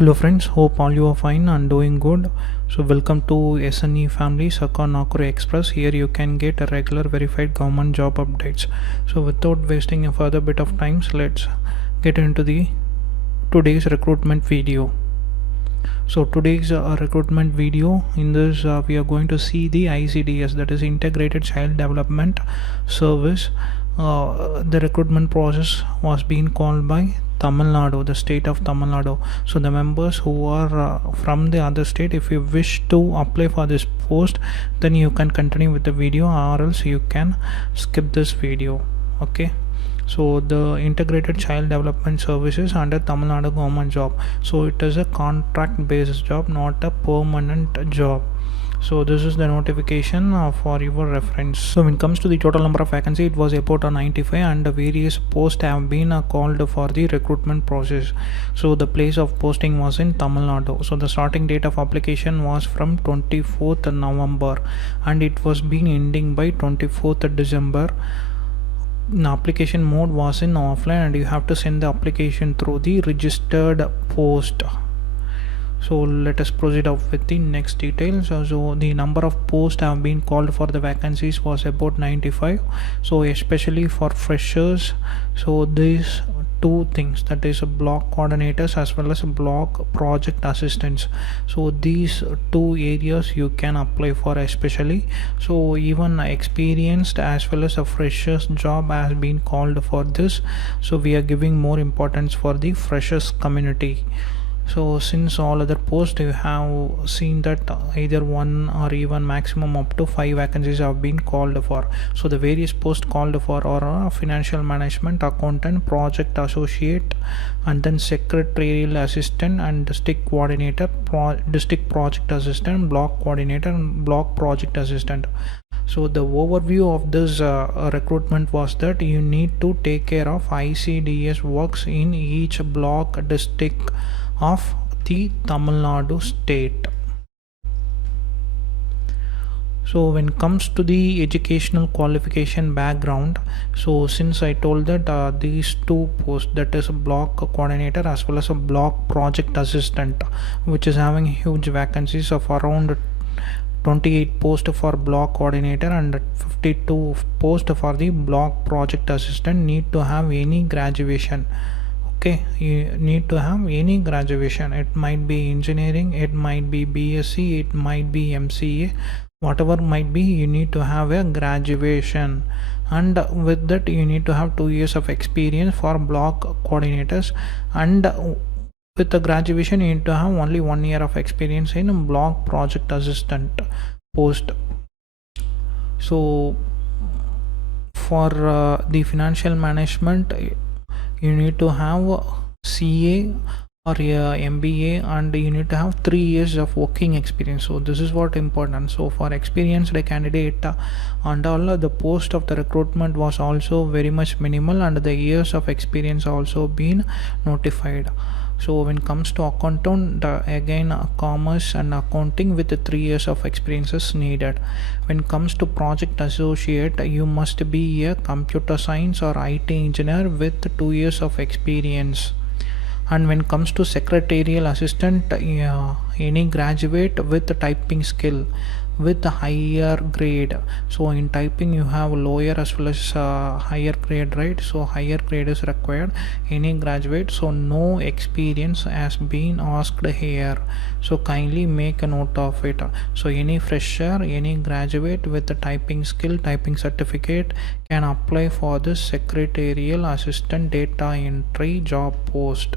Hello friends, hope all you are fine and doing good. So welcome to SNE Family Sakha Nakuru Express. Here you can get a regular verified government job updates. So without wasting a further bit of time, let's get into the today's recruitment video. So today's recruitment video, in this we are going to see the ICDS, that is Integrated Child Development Service. The recruitment process was being called by Tamil Nadu, the state of Tamil Nadu. So the members who are from the other state, if you wish to apply for this post, then you can continue with the video, or else you can skip this video. Okay. So the Integrated Child Development Services under Tamil Nadu government job. So it is a contract based job, not a permanent job. So this is the notification for your reference. So when it comes to the total number of vacancy, it was about 95, and various posts have been called for the recruitment process. So the place of posting was in Tamil Nadu. So the starting date of application was from 24th November and it was been ending by 24th December. The application mode was in offline and you have to send the application through the registered post. So let us proceed up with the next details. So the number of posts have been called for the vacancies was about 95. So especially for freshers, so these two things, that is block coordinators as well as block project assistants. So these two areas you can apply for especially. So even experienced as well as a freshers job has been called for this. So we are giving more importance for the freshers community. So since all other posts you have seen that either one or even maximum up to 5 vacancies have been called for. So the various posts called for are financial management, accountant, project associate, and then secretarial assistant and district coordinator, district project assistant, block coordinator, and block project assistant. So the overview of this recruitment was that you need to take care of ICDS works in each block district of the Tamil Nadu state. So when it comes to the educational qualification background, so since I told that these two posts, that is a block coordinator as well as a block project assistant, which is having huge vacancies of around 28 posts for block coordinator and 52 posts for the block project assistant, need to have any graduation. Okay, you need to have any graduation. It might be engineering, it might be BSc, it might be MCA, whatever might be, you need to have a graduation. And with that you need to have 2 years of experience for block coordinators, and with the graduation you need to have only 1 year of experience in block project assistant post. So for the financial management, you need to have CA or MBA, and you need to have 3 years of working experience. So this is what important. So for experienced candidate and all, the post of the recruitment was also very much minimal, and the years of experience also been notified. So when it comes to accountant, again commerce and accounting with 3 years of experience is needed. When it comes to project associate, you must be a computer science or IT engineer with 2 years of experience. And when it comes to secretarial assistant, any graduate with typing skill with a higher grade. So in typing you have lower as well as higher grade, right? So higher grade is required, any graduate. So no experience has been asked here, so kindly make a note of it. So any fresher, any graduate with the typing skill, typing certificate can apply for this secretarial assistant data entry job post.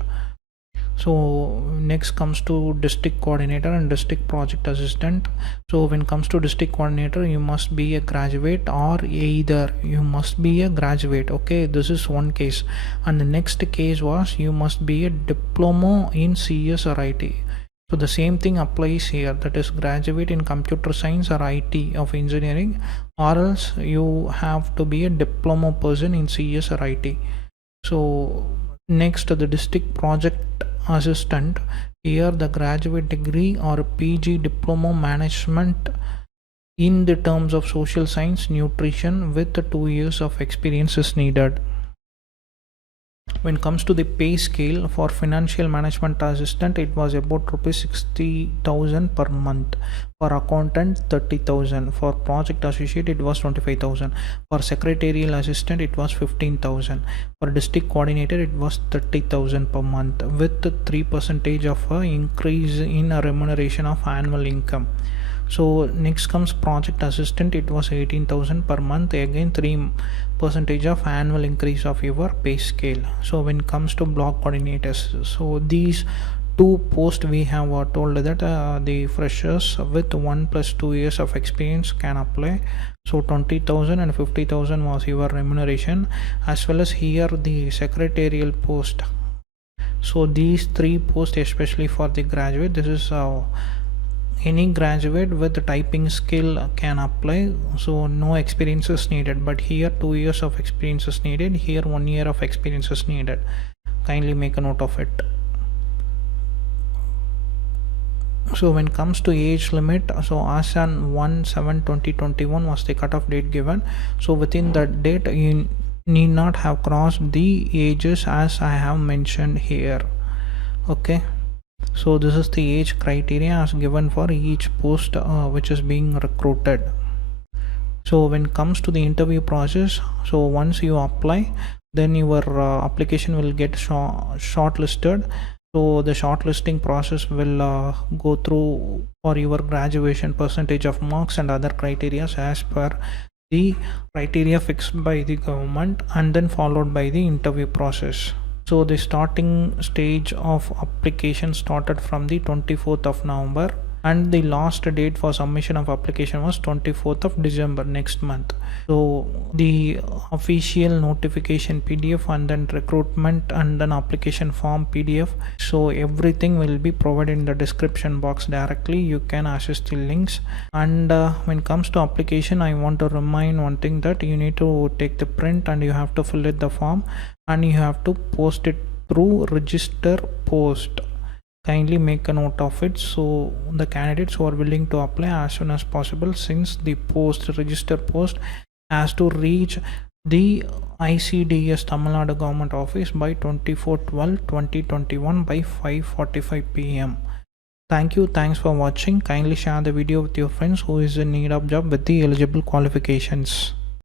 So next comes to district coordinator and district project assistant. So when it comes to district coordinator, you must be a graduate, or either you must be a graduate. Okay, this is one case, and the next case was you must be a diploma in CS or IT. So the same thing applies here, that is graduate in computer science or IT of engineering, or else you have to be a diploma person in CS or IT. So next, the district project assistant, here the graduate degree or PG diploma management in the terms of social science nutrition with 2 years of experience is needed. When it comes to the pay scale for financial management assistant, it was about rupees 60,000 per month. For accountant, 30,000. For project associate, it was 25,000. For secretarial assistant, it was 15,000. For district coordinator, it was 30,000 per month, with 3% of a increase in a remuneration of annual income. So next comes project assistant, it was 18,000 per month, again 3% of annual increase of your pay scale. So when it comes to block coordinators, so these two posts we have told that the freshers with 1 + 2 years of experience can apply. So 20,000 and 50,000 was your remuneration, as well as here the secretarial post. So these three posts especially for the graduate, this is any graduate with typing skill can apply, so no experience is needed. But here 2 years of experience is needed, here 1 year of experience is needed. Kindly make a note of it. So when it comes to age limit, so as on 1/7/2021 was the cutoff date given. So within that date you need not have crossed the ages as I have mentioned here. Okay, so this is the age criteria as given for each post which is being recruited. So when it comes to the interview process, so once you apply, then your application will get shortlisted. So the shortlisting process will go through for your graduation, percentage of marks and other criteria as per the criteria fixed by the government, and then followed by the interview process. So the starting stage of application started from the 24th of November, and the last date for submission of application was 24th of December next month. So the official notification PDF and then recruitment and then application form PDF, so everything will be provided in the description box directly. You can access the links. And when it comes to application, I want to remind one thing, that you need to take the print and you have to fill it the form, and you have to post it through register post. Kindly make a note of it, so the candidates who are willing to apply as soon as possible, since the register post has to reach the ICDS Tamil Nadu government office by 24/12/2021 by 5:45 p.m. Thank you. Thanks for watching. Kindly share the video with your friends who is in need of job with the eligible qualifications.